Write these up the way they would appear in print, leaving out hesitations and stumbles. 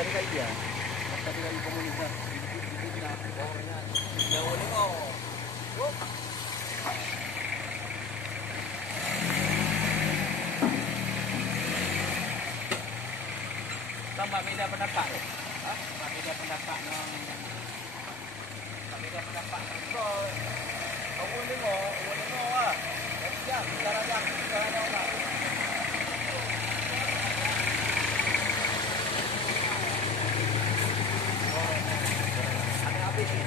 tadi kali dia. Tadi kali komunitas. Ini nak orangnya jauh ni kau. Sama beda pendapat. Ha? Beda pendapat nang. Beda pendapat. Kau awak dengar ah. Jam, cara lah. Ada habis ni.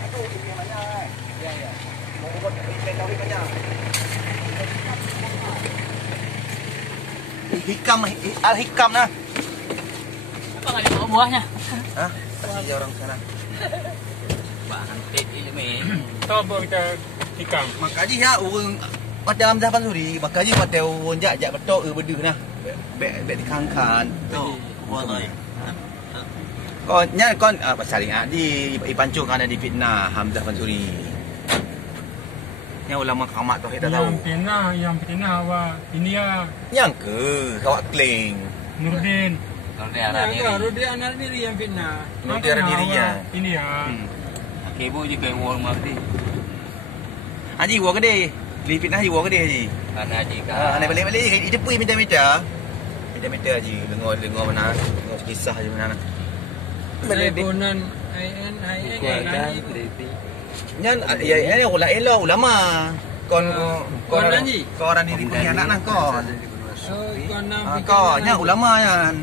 Satu ini banyak. Ya. Mau buat ikan kawin banyak. Hikam al-hikam nah. Apa enggak ada buahnya? Hah? Kasih orang sana. Bantet ilmu. Tahu apa kita hikam? Makanya ya orang macam Hamzah Pansuri, makanya pada orang jak betul benda nah. Bek dikangkan. Tu. Wallahi. Kon pasal ingat di pancung kan di fitnah Hamzah Pansuri. Yang ulama kamat tauhid dah tahu. Yang fitnah awak India. Yang ke kawak kling. Nurdin. Nurdin Anandiri yang fitnah. Nurdin Anandiri ya. India. Kebo je ke war mati. Haji war ke dia? Li fitnah haji war ke dia haji? Ana haji ka. Naik balik itu pun meter-meter. Meter-meter haji dengar mana. Dengar kisah je mana. Teleponan IN Nyan ya ulama. Kon orang diri pengkhianat nah kon. Nya ulama yan.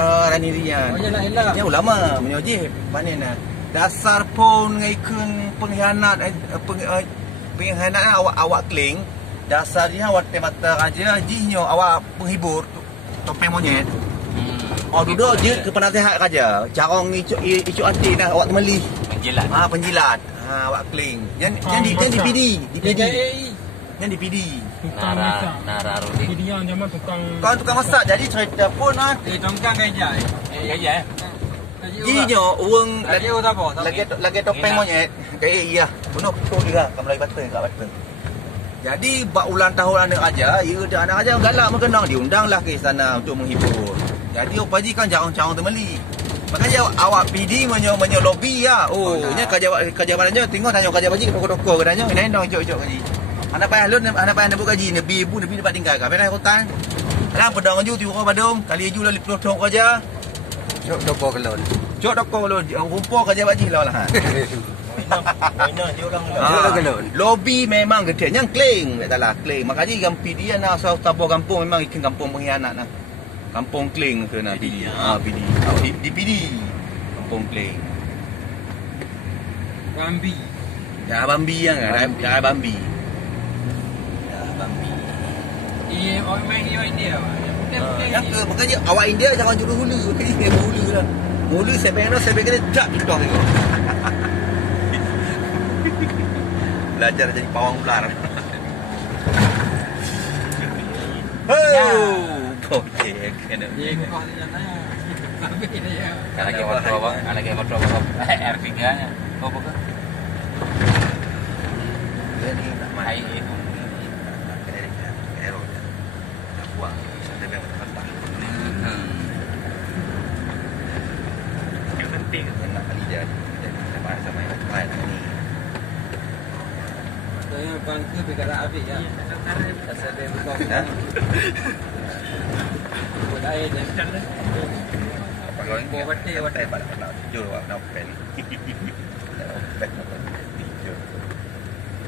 Orang diri yan. Nya ulama menyojib panen nah. Dasar pun ngaikun pengkhianat awak kling. Dasarnya awak mata raja jinyo awak penghibur topeng monyet. Oh duduk je ke penasihat raja. Carong icu hati dah awak temeli. Penjilat. Penjilat. Awak kling. Yang di PD. Yang di PD. Nara Rudi. Dia zaman Tukang masak. Jadi cerita pun tongkang kerja. Ya. Jinyo uang lagi lagi topeng monyet. Kayak iya. Bunuh tu dia kamu lagi batal kat batal. Jadi bak ulang tahun anak raja, anak raja galak mengenang diundanglah ke sana untuk menghibur. Jadi apa ji kan jarang-jarang temeli. Makanya awak PD menyolobi ya. Nya kerja badannya tengok tanya kerja baji ke toko-toko katanya. Ini dong icok-icok gaji. Anak payah lun anak payah nak gaji nebi dapat tinggal ka. Berai hutan. Alah pedang ju tiu badung kali ju lah 50 tong kerja. Cok toko kelon. Cok toko kelon rupa kerja baji lah lah. Mana je orang Lobby memang gede yang kling tak salah kling. Makanya yang PD nak asal tabur kampung memang ikan kampung pengkhianat nah. Kampung kling ke nak PD. PD. Di PD. Kampung kling. Bambi. Ya Bambi yang ya Bambi. Orang main India. Yang ke makanya awak India jangan juru hulu. Kini hulu lah. Hulu saya pengen dak itu. Belajar jadi pawang ular. Projek kena. Kalau ke motor bang, R3-nya. Kau buka. Ini tak main. Itu. Error. Tak buang. Sampai memang tak. Yang penting nak kali jadi. Sama yang lain ni. Saya bangku dekat habis ya. Pasal dia buka. Buat air dia. Apa kau ni? Watai pada jujur awak nak pen.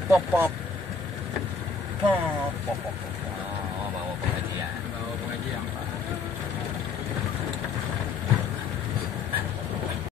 Pop.